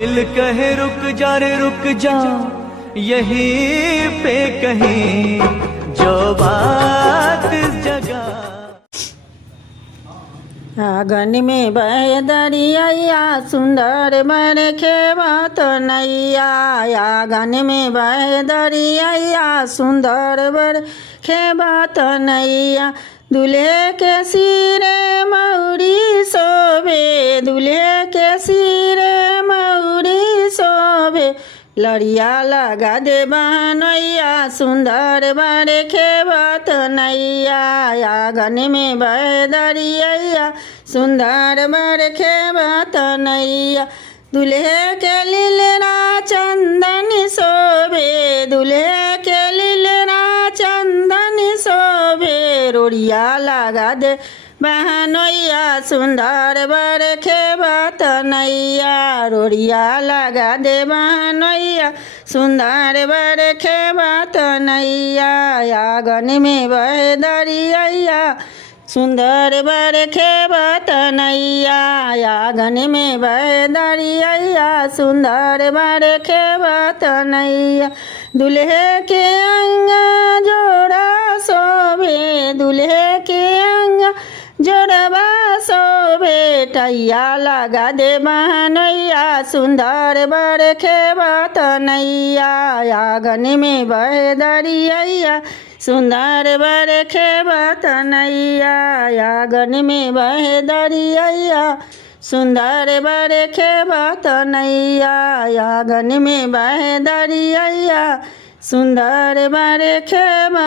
दिल कहे रुक जा रे रुक जा, यहीं पे कहीं जो बात इस जगह। आंगन में बहे दरिया सुंदर बन खेवत नैया। आंगन में बहे दरिया सुंदर बन खेवत नैया। दूल्हे के सिरे मौरी शोभे, दूल्हे के सिरे मौरी शोभे। लड़िया लगा दे बहनैया सुंदर बर खेवत नैया। आंगन में बहे दरिया सुंदर बर खेवत नैया। दूल्हे के लीलरा चंदन शोभे, दूल्हे के लीलरा चंदन शोभे। रोड़िया लगा दे बहनैया सुंदर बर खेवत नैया। रोड़िया लगा दे बहनैया सुंदर बर खेवत नैया। आंगन में बहे दरिया सुंदर बर खेवत नैया। आंगन में बहे दरिया सुंदर बर खेवत नैया। दूल्हे के अंगा जोड़ा शोभे, दूल्हे के अंगा जोड़वा शोभे। टैया लगा दे बहनैया सुंदर बर खेवत नैया। आंगन में बहे दरिया सुंदर बर खेवत नैया। आंगन में बहे दरिया सुंदर बर खेवत नैया। आंगन में बहे दरिया सुंदर बर खेवत।